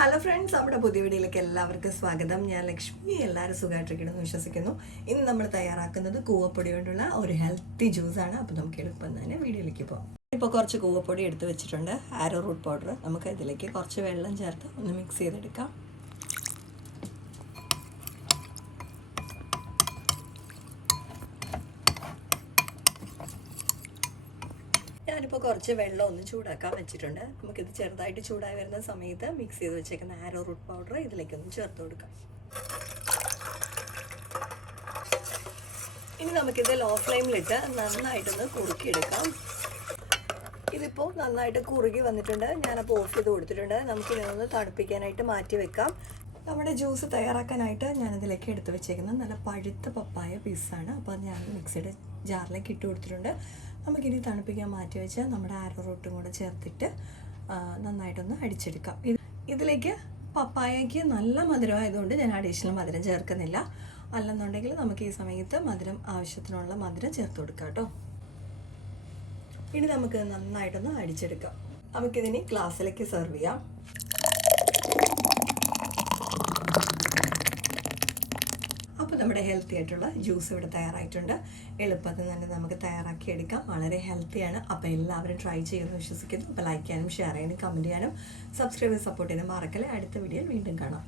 Hello friends, നമ്മുടെ പുതിയ വീഡിയോയിലേക്ക് എല്ലാവർക്കും സ്വാഗതം. ഞാൻ ലക്ഷ്മി. എല്ലാവരും സുഖമായിട്ടിരിക്കണമെന്ന് വിശ്വസിക്കുന്നു. ഇന്ന് നമ്മൾ തയ്യാറാക്കുന്നത് കൂവപ്പൊടി കൊണ്ടുള്ള ഒരു ഹെൽത്തി ജ്യൂസാണ്. അപ്പോൾ നമുക്ക് എളുപ്പം തന്നെ വീഡിയോയിലേക്ക് പോകാം. ഇപ്പോൾ കുറച്ച് കൂവപ്പൊടി എടുത്ത് വെച്ചിട്ടുണ്ട്, ആരോ റൂട്ട് പൗഡർ. നമുക്ക് ഇതിലേക്ക് കുറച്ച് വെള്ളം ചേർത്ത് ഒന്ന് മിക്സ് ചെയ്തെടുക്കാം. ഞാനിപ്പോൾ കുറച്ച് വെള്ളം ഒന്ന് ചൂടാക്കാൻ വെച്ചിട്ടുണ്ട്. നമുക്കിത് ചെറുതായിട്ട് ചൂടായി വരുന്ന സമയത്ത് മിക്സ് ചെയ്ത് വെച്ചേക്കുന്ന ആരോ റൂട്ട് പൗഡർ ഇതിലേക്കൊന്ന് ചേർത്ത് കൊടുക്കാം. ഇനി നമുക്കിത് ലോ ഫ്ലെയിമിലിട്ട് നന്നായിട്ടൊന്ന് കുറുക്കിയെടുക്കാം. ഇതിപ്പോൾ നന്നായിട്ട് കുറുകി വന്നിട്ടുണ്ട്. ഞാനപ്പോൾ ഓഫ് ചെയ്ത് കൊടുത്തിട്ടുണ്ട്. നമുക്കിതൊന്ന് തണുപ്പിക്കാനായിട്ട് മാറ്റി വെക്കാം. നമ്മുടെ ജ്യൂസ് തയ്യാറാക്കാനായിട്ട് ഞാനതിലേക്ക് എടുത്ത് വെച്ചേക്കുന്നത് നല്ല പഴുത്ത പപ്പായ പീസാണ്. അപ്പോൾ ഞാൻ മിക്സിയുടെ ജാറിലേക്ക് ഇട്ട് കൊടുത്തിട്ടുണ്ട്. നമുക്കിനി തണുപ്പിക്കാൻ മാറ്റി വെച്ച് നമ്മുടെ ആരോ റൂട്ടും കൂടെ ചേർത്തിട്ട് നന്നായിട്ടൊന്ന് അടിച്ചെടുക്കാം. ഇതിലേക്ക് പപ്പായയ്ക്ക് നല്ല മധുരമായതുകൊണ്ട് ഞാൻ അഡീഷണൽ മധുരം ചേർക്കുന്നില്ല. അല്ലെന്നുണ്ടെങ്കിൽ നമുക്ക് ഈ സമയത്ത് മധുരം ആവശ്യത്തിനുള്ള മധുരം ചേർത്ത് കൊടുക്കാം കേട്ടോ. ഇനി നമുക്ക് നന്നായിട്ടൊന്ന് അടിച്ചെടുക്കാം. നമുക്കിതിനി ഗ്ലാസ്സിലേക്ക് സെർവ് ചെയ്യാം. അപ്പോൾ നമ്മുടെ ഹെൽത്തി ആയിട്ടുള്ള ജ്യൂസ് ഇവിടെ തയ്യാറായിട്ടുണ്ട്. എളുപ്പത്തിൽ തന്നെ നമുക്ക് തയ്യാറാക്കിയെടുക്കാം. വളരെ ഹെൽത്തിയാണ്. അപ്പോൾ എല്ലാവരും ട്രൈ ചെയ്യുമെന്ന് വിശ്വസിക്കുന്നു. അപ്പോൾ ലൈക്ക് ചെയ്യാനും ഷെയർ ചെയ്യാനും കമൻറ്റ് ചെയ്യാനും സബ്സ്ക്രൈബ് ചെയ്ത് സപ്പോർട്ട് ചെയ്യാനും മറക്കല്ലേ. അടുത്ത വീഡിയോയിൽ വീണ്ടും കാണാം.